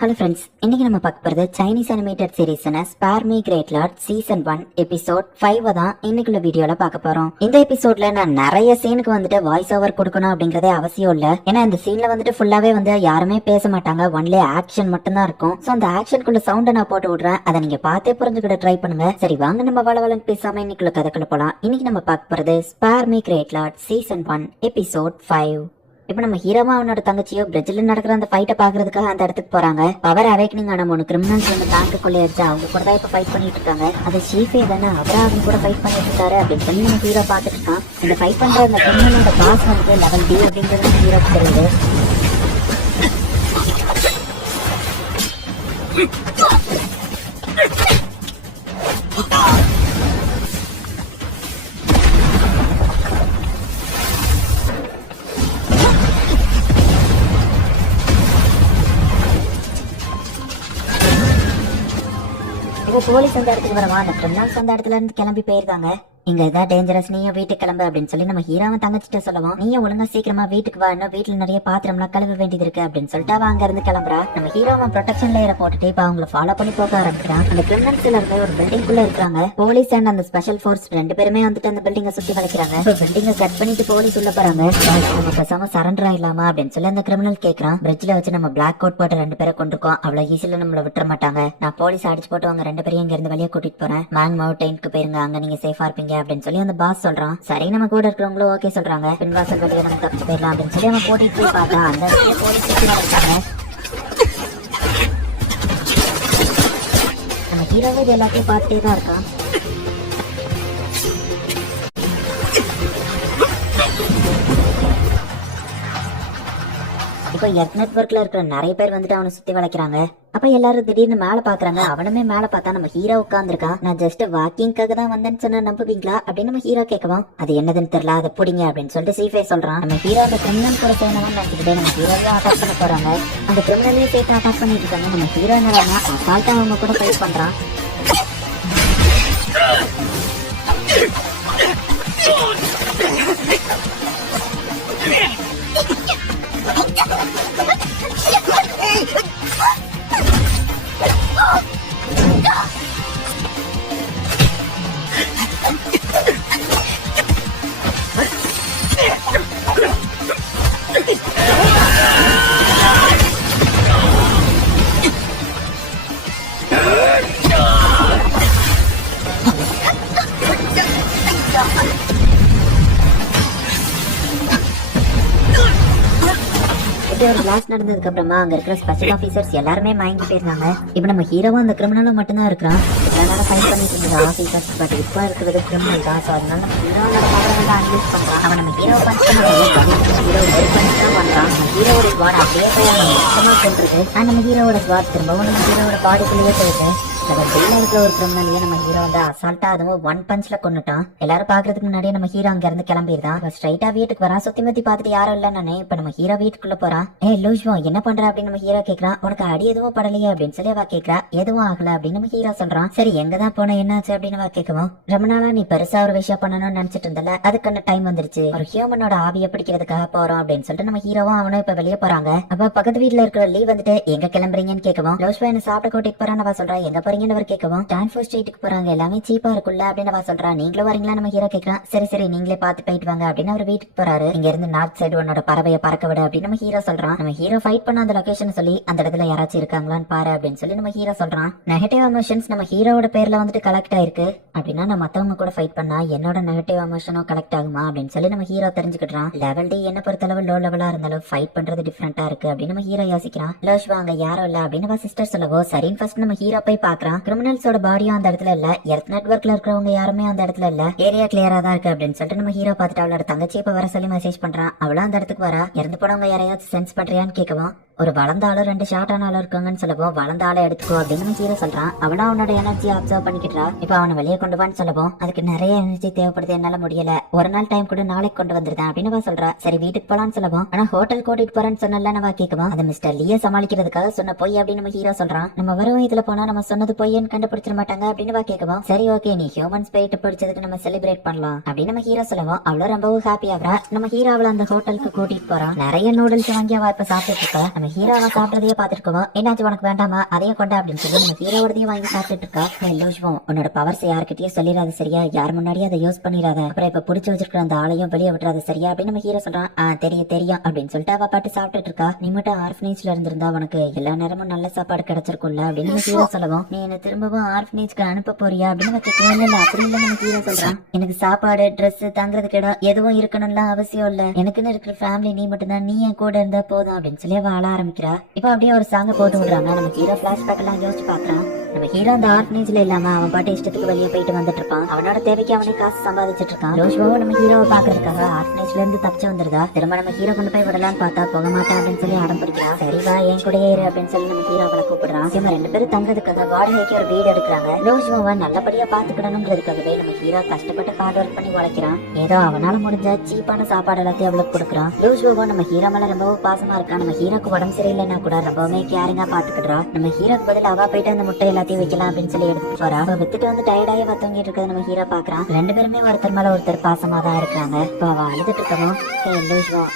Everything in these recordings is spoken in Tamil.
ஹலோ ஃப்ரெண்ட்ஸ், இன்னைக்கு நம்ம பார்க்க போறது சைனீஸ் அனிமேட்டட் சீரிஸான spare me great Lord season 1 episode 5 தான் இன்னைக்குள்ள வீடியோல பார்க்க போறோம். இந்த எபிசோட்ல நான் நிறைய சீனுக்கு வந்துட்டு வாய்ஸ் ஓவர் கொடுக்கணும் அப்படிங்கறதே அவசியம் இல்ல. ஏன்னா இந்த சீன்ல வந்துட்டு ஃபுல்லாவே வந்து யாருமே பேச மாட்டாங்க, ஒன்லி ஆக்ஷன் மட்டும் தான் இருக்கும். சோ அந்த ஆக்ஷனுக்குள்ள சவுண்ட நான் போட்டு விடுறேன், அதை நீங்க பார்த்தே புரிஞ்சுக்கிட்ட ட்ரை பண்ணுங்க. சரி வாங்க நம்ம வளவலன்னு பேசாம இன்னைக்குள்ள கதைக்குள்ள போலாம். இன்னைக்கு நம்ம பார்க்க போறது Spare me great Lord season 1 episode 5. இப்ப நம்ம ஹீரோமா அவனோட தங்கச்சியோ பிரிட்ஜ்ல நடக்கிற அந்த ஃபைட்டை பாக்குறதுக்காக அந்த இடத்துக்கு போறாங்க. பவர் அவேக்கனிங் ஆன 3 கிரிமினல்ஸ் வந்து பேங்க் கொள்ளையடிச்சு அவங்க கூட தான் இப்ப ஃபைட் பண்ணிட்டு இருக்காங்க. அது ஷீஃபே தானே, அவரா அவங்க கூட ஃபைட் பண்ணிட்டு இருக்காரு அப்படின்னு சொல்லி நம்ம ஹீரோ பாத்துட்டு இருக்கான். இந்த ஃபைட் பண்ற அந்த கிரிமினலோட பாஸ் வந்து லெவல் B அப்படிங்கிறது ஹீரோக்கு தெரியுது. இப்போ போலீஸ் அந்த இடத்துக்கு வரவா, அந்த கிரிமினல்ஸ் அந்த இடத்துல இருந்து கிளம்பி போயிருக்காங்க. இங்க இதான் டேஞ்சரஸ், நீயும் வீட்டுக்கு கிளம்பு அப்படின்னு சொல்லி நம்ம ஹீரோவை தங்கச்சிட்ட சொல்லுவோம். நீயும் ஒழுங்கா சீக்கிரமா வீட்டுக்கு வா, இன்னும் வீட்டுல நிறைய பாத்திரம்லாம் கழுவ வேண்டியது இருக்கு அப்படின்னு சொல்லிட்டு அவ அங்க இருந்து கிளம்புறா. நம்ம ஹீரோவை ப்ரொடெக்ஷன் லேயரை போட்டுட்டு இப்ப அவங்களை ஃபாலோ பண்ணி போக ஆரம்பிக்கிறான். அந்த கிரிமினல்ஸ்ல இருந்து ஒரு பில்டிங் குள்ள இருக்காங்க. போலீஸ் அண்ட் அந்த ஸ்பெஷல் ஃபோர்ஸ் 2 பேருமே வந்துட்டு அந்த பில்டிங்கை சுத்தி வளைக்கிறாங்க. பில்டிங்கை கட் பண்ணிட்டு போலீஸ் உள்ள போறாங்க. நம்ம பேசாம சரண்டர் ஆயிடலாமா அப்படின்னு சொல்லி அந்த கிரிமினல் கேக்குறான். பிரிட்ஜ்ல வச்சு நம்ம பிளாக் கோட் போட்டு 2 பேரை கொண்டிருக்கோம், அவ்வளவு ஈஸியில நம்மள விட்டுற மாட்டாங்க. நான் போலீஸ் அடிச்சு போட்டு அவங்க 2 பேரையும் இங்க இருந்து வெளியே கூட்டிட்டு போறேன். மேங் மவுண்டனுக்கு போயிருங்க, அங்க நீங்க சேஃபா இருப்பீங்க அப்படின்னு சொல்லி அந்த பாஸ் சொல்றான். சரி நம்ம கூட இருக்கிறவங்களும் ஓகே சொல்றாங்க. பின்வாசல் வழியா நம்ம தப்பிச்சு போயிடலாம் அப்படின்னு சொல்லி அவன் கூட்டிட்டு போய் பார்த்தா அந்த இடத்துல போலீஸ் இருக்காங்க. நம்ம ஹீரோவே இது எல்லாத்தையும் பார்த்துட்டே தான் இருக்கான். இப்போ எர்த் நெட்வொர்க்ல இருக்கிற நிறைய பேர் வந்துட்டு அவனை சுத்தி வளைக்கிறாங்க. அப்ப எல்லாரும் திடீர்னு மேல பாக்குறாங்க. அவனுமே மேல பார்த்தா நம்ம ஹீரோ உட்கார்ந்துருக்கான். நான் ஜஸ்ட் வாக்கிங்காக தான் வந்தேன்னு சொன்னா நம்புவீங்களா அப்படின்னு நம்ம ஹீரோ கேட்கவும், அது என்னதுன்னு தெரியல, அதை பிடிங்க அப்படின்னு சொல்லிட்டு சீஃபே சொல்றான். நம்ம ஹீரோ அந்த கிரிமினல் கூட சேர்ந்தவன் நினைச்சுக்கிட்டே நம்ம ஹீரோவையும் அட்டாக் பண்ண போறாங்க. அந்த கிரிமினலையும் சேர்த்து அட்டாக் பண்ணிட்டு இருக்காங்க. நம்ம ஹீரோ என்னன்னா அசால்ட்டா அவங்க கூட ஃபைட் பண்றான். ஒரு கிளாஸ் நடந்ததுக்கு அப்புறமா அங்க இருக்கிற ஸ்பெஷல் ஆபீசர்ஸ் எல்லாருமே மயங்கி போயிருந்தாங்க. இப்ப நம்ம ஹீரோவும் அந்த கிரிமினலும் மட்டும்தான் இருக்கிறான். எல்லாரும் ஃபைட் பண்ணிட்டு இருந்த ஆபீசர்ஸ் பட் இப்ப இருக்கிறது கிரிமினல் தான். சோ அதனால நம்ம ஹீரோவோட பவரை வந்து அன்லீஸ் பண்றான். அவன் நம்ம ஹீரோ பஞ்ச் ஹீரோ ஒரு பஞ்ச் தான் பண்றான். நம்ம ஹீரோவோட ஸ்வாட் அப்படியே போய் அவன் மொத்தமா கொண்டிருக்கு. நம்ம ஹீரோவோட ஸ்வாட் திரும்பவும் நம்ம ஹீரோவோட பாடிக்குள்ளேயே போயிருக்கு. இருக்கிற ஒரு கிரிமினலையே நம்ம ஹீரோ வந்து அசால்ட்டா அதுவும் 1 பஞ்ச்ல கொண்டுட்டான். எல்லாரும் பாக்குறதுக்கு முன்னாடியே நம்ம ஹீரோ அங்க இருந்து கிளம்பிடுதான். ஸ்ட்ரைட்டா வீட்டுக்கு வரா. சுத்தி முத்தி பாத்துட்டு யாரும் இல்ல நானே. இப்ப நம்ம ஹீரோ வீட்டுக்குள்ள போறான். லூஷ்வோ என்ன பண்ற அப்படின்னு நம்ம ஹீரோ கேக்குறான். உனக்கு அடி எதுவும் படலையே அப்படின்னு சொல்லி அவ கேக்குறா. எதுவும் ஆகல அப்படின்னு நம்ம ஹீரோ சொல்றான். சரி எங்கதான் போன என்னாச்சு அப்படின்னு அவ கேட்கவும், ரொம்ப நாளா நீ பெருசா ஒரு விஷயம் பண்ணணும்னு நினைச்சிட்டு இருந்தல, அதுக்கான டைம் வந்துருச்சு. ஒரு ஹியூமனோட ஆவியை பிடிக்கிறதுக்காக போறோம் அப்படின்னு சொல்லிட்டு நம்ம ஹீரோவும் அவனும் இப்ப வெளியே போறாங்க. அப்ப பக்கத்து வீட்டுல இருக்கிற லீ வந்துட்டு எங்க கிளம்புறீங்கன்னு கேட்கவும், லூஷ்வோ என்ன சாப்பிட கூட்டிட்டு போறான்னு அவ சொல்றா. எங்க போறீங்கன்னு அவர் கேட்கவும், டான்ஃபோர் ஸ்ட்ரீட்டுக்கு போறாங்க, எல்லாமே சீப்பா இருக்குல்ல அப்படின்னு அவ சொல்றா. நீங்களும் வரீங்களா நம்ம ஹீரோ கேட்கறான். சரி சரி நீங்களே பார்த்து போயிட்டு வாங்க அப்படின்னு அவர் வீட்டுக்கு போறாரு. இங்க இருந்து நார்த் சைடு உன்னோட பறவையை பறக்க விட அப்படின்னு நம்ம ஹீரோ சொல்றான். நம்ம ஹீரோ ஃபைட் பண்ண அந்த லொகேஷன் சொல்லி அந்த இடத்துல யாராச்சும் இருக்காங்களான்னு பாரு அப்படின்னு சொல்லி நம்ம ஹீரோ சொல்றான். நெகட்டிவ் எமோஷன்ஸ் நம்ம ஹீரோவோட பேர்ல வந்துட்டு கலெக்ட் ஆயிருக்கு அப்படின்னா நான் மத்தவங்க கூட ஃபைட் பண்ணா என்னோட நெகட்டிவ் எமோஷனும் கலெக்ட் ஆகுமா அப்படின்னு சொல்லி நம்ம ஹீரோ தெரிஞ்சுக்கிட்டான். லெவல் டி என்ன பொறுத்தளவு லோ லெவலா இருந்தாலும் ஃபைட் பண்றது டிஃபரெண்டா இருக்கு அப்படின்னு நம்ம ஹீரோ யோசிக்கிறான். லோஷ்வா அங்க யாரும் இல்ல அப்படின்னு நம்ம சிஸ்டர் சொல்லவோ, சரின்னு ஃபர்ஸ்ட் நம்ம ஹீரோ போய் பாக்குறான். கிரிமினல்ஸோட பாடியும் அந்த இடத்துல இல்ல, எர்த் நெட்வொர்க்ல இருக்கிறவங்க யாருமே அந்த இடத்துல இல்ல, ஏரியா கிளியரா தான் இருக்கு அப்படின்னு சொல்லிட்டு நம்ம ஹீரோ பார்த்துட்டு அவளோட தங்கச்சி இப்ப வர சொல்லி மெசேஜ் பண்றான். அவளும் அந்த இடத்துக்கு வரா. இறந்து போனவங்க யாரையாச்சும் சென்ஸ் பண்றியான்னு கேட்கவும், ஒரு வளர்ந்த ஆளு 2 ஷார்ட்டான ஆளு இருக்காங்கன்னு சொல்லவும், வளர்ந்த ஆளை எடுத்துக்கோ அப்படின்னு ஹீரோ சொல்றான். அவனா அவனோட எனர்ஜி அப்சர்வ் பண்ணிக்கிட்டா. இப்ப அவனை வெளியே கொண்டு வான்னு சொல்லவும், அதுக்கு நிறைய எனர்ஜி தேவைப்படுது, என்னால முடியல, ஒரு நாள் டைம் கூட நாளைக்கு கொண்டு வந்துருந்தேன் அப்படின்னு சொல்றா. சரி வீட்டுக்கு போலான்னு சொல்லவும், ஆனா ஹோட்டல் கூட்டிட்டு போறேன்னு சொன்னல நம்ம கேட்கவும், அது மிஸ்டர் லீய சமாளிக்கிறதுக்காக சொன்ன பொய் அப்படின்னு நம்ம ஹீரோ சொல்றான். நம்ம வரும் இதுல போனா நம்ம சொன்னது பொய்யன்னு கண்டுபிடிச்சிட மாட்டாங்க அப்படின்னு கேட்கவும், சரி ஓகே நீ ஹியூமன் ஸ்பிரிட் பிடிச்சதுக்கு நம்ம செலிப்ரேட் பண்ணலாம் அப்படின்னு நம்ம ஹீரோ சொல்லவும், அவளும் ரொம்பவும் ஹாப்பி ஆகுறா. நம்ம ஹீரோ அவளை அந்த ஹோட்டலுக்கு கூட்டிட்டு போறான். நிறைய நூடுல்ஸ் வாங்கி அவ இப்ப சாப்பிட்டு இருக்கா. நம்ம நம்ம ஹீரோவை சாப்பிட்றதையே பார்த்துருக்கோம். என்னாச்சு உனக்கு வேண்டாமா, அதையும் கொண்டா அப்படின்னு சொல்லி நம்ம ஹீரோவோடதையும் வாங்கி சாப்பிட்டுட்டு இருக்கா. லூஷ்வம், உன்னோட பவர்ஸ் யாருக்கிட்டயும் சொல்லிடாத சரியா, யார் முன்னாடியும் அதை யூஸ் பண்ணிடாத, அப்புறம் இப்ப பிடிச்சி வச்சிருக்கிற அந்த ஆளையும் வெளியே விட்டுறாத சரியா அப்படின்னு நம்ம ஹீரோ சொல்றான். தெரியும் தெரியும் அப்படின்னு சொல்லிட்டு அவ பாட்டு சாப்பிட்டுட்டு இருக்கா. நீ மட்டும் ஆர்ஃபனேஜ்ல இருந்திருந்தா உனக்கு எல்லா நேரமும் நல்ல சாப்பாடு கிடைச்சிருக்கும்ல அப்படின்னு நம்ம ஹீரோ சொல்லவும், நீ என்ன திரும்பவும் ஆர்ஃபனேஜ்க்கு அனுப்ப போறியா அப்படின்னு கேட்கவும், இல்ல அப்படி இல்ல நம்ம ஹீரோ சொல்றான். எனக்கு சாப்பாடு, ட்ரெஸ், தங்குறதுக்கு இடம் எதுவும் இருக்கணும்லாம் அவசியம் இல்ல, எனக்குன்னு இருக்கிற ஃபேமிலி நீ மட்டும்தான், நீ என் கூட இருந்தா போதும் அப்படின்னு சொல்லி அவ ஆள ஆரம்பிக்கிறா. இப்ப அப்படியே ஒரு சாங்க போட்டு விடுறாங்க. நம்ம ஹீரோ பிளாஷ்பேக் எல்லாம் யோசிச்சு பாக்குறான். நம்ம ஹீரோ அந்த ஆர்ஃபனேஜ்ல இல்லாம அவன் பாட்டு இஷ்டத்துக்கு வெளியே போயிட்டு வந்துட்டு இருப்பான். அவனோட தேவைக்கு அவனே காசு சம்பாதிச்சிட்டு இருக்கான். ரோஷ்வாவும் நம்ம ஹீரோவை பாக்குறதுக்காக ஆர்ஃபனேஜ்ல இருந்து தப்பிச்சு வந்துருதா. திரும்ப நம்ம ஹீரோ கொண்டு போய் விடலான்னு பார்த்தா போக மாட்டேன் அப்படின்னு சொல்லி அடம் பிடிக்கிறா. சரிவா என் கூட ஏறு அப்படின்னு சொல்லி நம்ம ஹீரோவை கூப்பிடுறான். இவங்க 2 பேரும் தங்குறதுக்காக வாடகைக்கு ஒரு வீடு எடுக்கிறாங்க. ரோஷ்வாவை நல்லபடியா பாத்துக்கிடணுங்கிறதுக்காகவே நம்ம ஹீரோ கஷ்டப்பட்டு ஹார்ட் ஒர்க் பண்ணி உழைக்கிறான். ஏதோ அவனால முடிஞ்ச சீப்பான சாப்பாடு எல்லாத்தையும் அவளுக்கு கொடுக்குறான். ரோஷ்வாவும் நம்ம ஹீரோ மேல ரொம்பவும் பாசமா இருக்கா. நம்ம ஹீரோக்கு உடம்பு சரியில்லைன்னா கூட ரொம்பவுமே கேரிங்கா பாத்துக்கிடுறா. நம்ம ஹீரோக்கு பதில் அவ போயிட்டு அந்த முட்டை எல்லாத்தையும் வைக்கலாம் அப்படின்னு சொல்லி எடுத்துட்டு போறா. அவ வித்துட்டு வந்து டயர்டாயே தூங்கிட்டு இருக்கிறத நம்ம ஹீரோ பாக்குறான். 2 பேருமே ஒருத்தர் மேல ஒருத்தர் பாசமா தான் இருக்காங்க. இப்ப அவ அழுதுட்டு இருக்கவும்,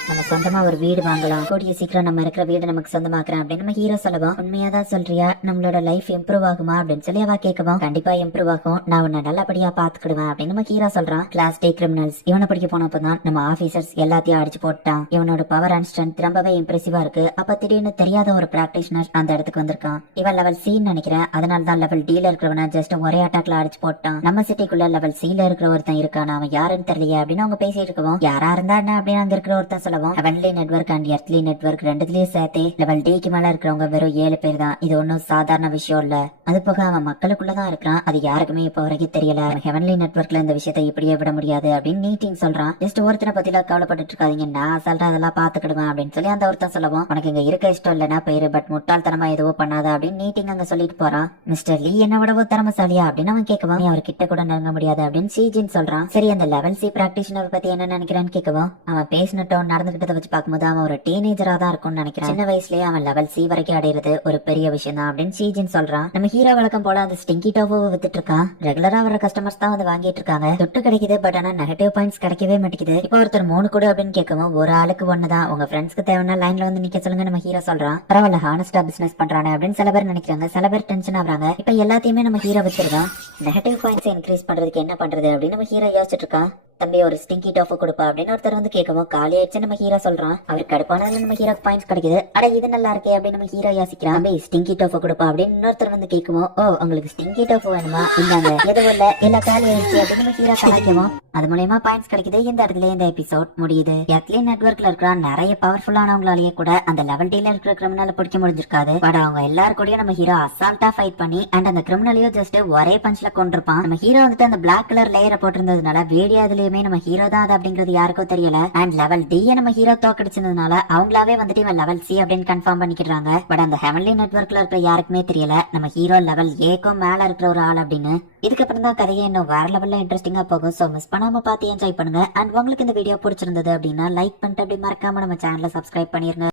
நம்ம சொந்தமா ஒரு வீடு வாங்கலாம், கூடிய சீக்கிரம் நம்ம இருக்கிற வீடு நமக்கு சொந்தமாக்குறேன் அப்படின்னு நம்ம ஹீரோ சொல்லவும், உண்மையாதான் சொல்றியா, நம்மளோட லைஃப் இம்ப்ரூவ் ஆகுமா அப்படின்னு சொல்லி அவ கேட்கவும், கண்டிப்பா இம்ப்ரூவ் ஆகும், நான் உன்னை நல்லபடியா பாத்துக்கிடுவேன் அப்படின்னு நம்ம ஹீரோ சொல்றான். கிளாஸ் டே கிரிமினல்ஸ் இவனை படிக்க போனப்பதான் நம்ம ஆபீசர்ஸ் எல்லாத்தையும் அடிச்சு போட்டான். இவனோட பவர் அண்ட் ஸ்ட்ரென்த் ரொம்பவே இம்ப்ரெசிவா இருக்கு. அப்ப திடீர்னு தெரியாத ஒரு பிராக்டிஷனர் அந்த இடத்துக்கு வந்திருக்கான். இவன் லெவல் சி நினைக்கிறேன், அதனாலதான் லெவல் டி ல இருக்கிறவன ஜஸ்ட் ஒரே அட்டாக்ல அடிச்சு போட்டான். நம்ம சிட்டிக்குள்ள லெவல் சி ல இருக்கிற ஒருத்தன் இருக்கான், அவன் யாருன்னு தெரியலையே அப்படின்னு அவங்க பேசிட்டு இருக்கவும், யாரா இருந்தா என்ன அப்படின்னு அங்க இருக்கிற ஒருத்தன் சொல்லவும், heavenly network and earthly network ரெண்டுலயும் சேர்த்தே லெவல் டிக்கு மேல இருக்கிறவங்க வெறும் 7 பேர் தான். இது ஒன்னும் சாதாரண விஷயம் இல்ல. அது போக அவன் மக்களுக்குள்ளதான் இருக்கிறான், அது யாருக்குமே இப்ப வரைக்கும் தெரியல. ஹெவன்லி நெட்வொர்க்ல இந்த விஷயத்தை இப்படியே விட முடியாது அப்படின்னு மீட்டிங் சொல்றான். ஜஸ்ட் ஒருத்தனை பத்தில கவலைப்பட்டு இருக்காதீங்க, நான் அசால்ட்டா அதெல்லாம் பாத்துக்கிடுவேன் அப்படின்னு சொல்லி அந்த ஒருத்தன் சொல்லவும், உனக்கு இங்க இருக்க இஷ்டம் இல்லைன்னா போயிரு, பட் முட்டாள்தனமா எதுவும் பண்ணாத அப்படின்னு மீட்டிங் அங்க சொல்லிட்டு போறான். மிஸ்டர் லீ என்ன விடவோ திறமசாலியா அப்படின்னு அவன் கேட்கவும், அவர் கிட்ட கூட நெருங்க முடியாது அப்படின்னு சீஜின் சொல்றான். சரி, அந்த லெவல் சி பிராக்டிஷனர் பத்தி என்ன நினைக்கிறான்னு கேட்கவும், அவன் பேசினட்டும் நடந்துகிட்டதை வச்சு பார்க்கும்போது அவன் ஒரு டீனேஜரா தான் இருக்கும்னு நினைக்கிறான். சின்ன வயசுலயே அவன் லெவல் சி வரைக்கும் அடையிறது ஒரு பெரிய விஷயம் தான் அப்படின்னு சீஜின் சொல்றான். நம்ம ஹீரோ வழக்கம் போல அந்த ஸ்டிங்கி டோஃபோவை வித்துட்டு இருக்கான். ரெகுலரா வர கஸ்டமர்ஸ் தான் வந்து வாங்கிட்டு இருக்காங்க. தொட்டு கிடைக்குது, பட் ஆனா நெகட்டிவ் பாயிண்ட்ஸ் கிடைக்கவே மாட்டேங்குது. இப்போ ஒருத்தர் 3 கொடு அப்படின்னு கேட்கவும், ஒரு ஆளுக்கு 1 தான், உங்க ஃப்ரெண்ட்ஸ்க்கு தேவையான லைன்ல வந்து நிக்க சொல்லுங்க நம்ம ஹீரோ சொல்றான். பரவாயில்ல, ஹானஸ்டா பிசினஸ் பண்றானே அப்படின்னு சில பேர் நினைக்கிறாங்க, சில பேர் டென்ஷன் ஆகுறாங்க. இப்ப எல்லாத்தையுமே நம்ம ஹீரோ வச்சிருக்கான். நெகட்டிவ் பாயிண்ட்ஸ் இன்க்ரீஸ் பண்றதுக்கு என்ன பண்றது அப்படின்னு நம்ம ஹீரோ யோசிச்சுட்டு இருக்கான். தம்பி ஒரு ஸ்டிங்கி டோஃபு கொடுப்பா அப்படின்னு ஒருத்தர் வந்து கேட்கவும், காலி ஆயிடுச்சு நம்ம ஹீரோ சொல்றான். அவர் கடுப்பானதுல நம்ம ஹீரோ பாயிண்ட்ஸ் கிடைக்குது. அட இது நல்லா இருக்கே அப்படின்னு நம்ம ஹீரோ யோசிக்கிறான். தம்பி ஸ்டிங்கி டோஃபு கொடுப்பா அப்படின்னு இன்னொருத்தர் வந்து கேட்கவும், ஓ உங்களுக்கு ஸ்டிங்கி டோஃபு வேணுமா, இந்தாங்க, எதுவும் இல்ல, எல்லா காலி ஆயிடுச்சு அப்படின்னு நம்ம ஹீரோ கலாய்க்கவும், அது மூலமா பாயிண்ட்ஸ் கிடைக்குது. இந்த இடத்துல இந்த எபிசோட் முடியுது. எர்த்லி நெட்வொர்க்ல இருக்கிற நிறைய பவர்ஃபுல்லானவங்களாலேயே கூட அந்த லெவல் டில இருக்கிற கிரிமினலை பிடிக்க முடிஞ்சிருக்காது. பட் அவங்க எல்லாரும் கூடயும் நம்ம ஹீரோ அசால்ட்டா ஃபைட் பண்ணி அண்ட் அந்த கிரிமினலையும் ஜஸ்ட் ஒரே பஞ்ச்ல கொண்டிருப்பான். நம்ம ஹீரோ வந்துட்டு அந்த பிளாக் கலர் லேயரை போட்டிருந்ததுனால வேடியாதுலயுமே நம்ம ஹீரோ தான் அப்படிங்கிறது யாருக்கும் தெரியல. அண்ட் லெவல் டி நம்ம ஹீரோ தோக்கடிச்சதுனால அவங்களாவே வந்துட்டு இவன் லெவல் சி அப்படின்னு கன்ஃபார்ம் பண்ணிக்கிறாங்க. பட் அந்த ஹெவன்லி நெட்வொர்க்ல இருக்கிற யாருக்குமே தெரியல நம்ம ஹீரோ லெவல் ஏக்கும் மேல இருக்கிற ஒரு ஆள் அப்படின்னு. இதுக்கப்புறம் தான் கதையை இன்னும் வேற லெவல்ல இன்ட்ரெஸ்டிங்கா போகும். சோ மிஸ் பண்ணாம பார்த்து என்ஜாய் பண்ணுங்க. அண்ட் உங்களுக்கு இந்த வீடியோ பிடிச்சிருந்தது அப்படின்னா லைக் பண்ணிட்டு அப்படி மறக்காம நம்ம சேனலை சப்ஸ்கிரைப் பண்ணிருங்க.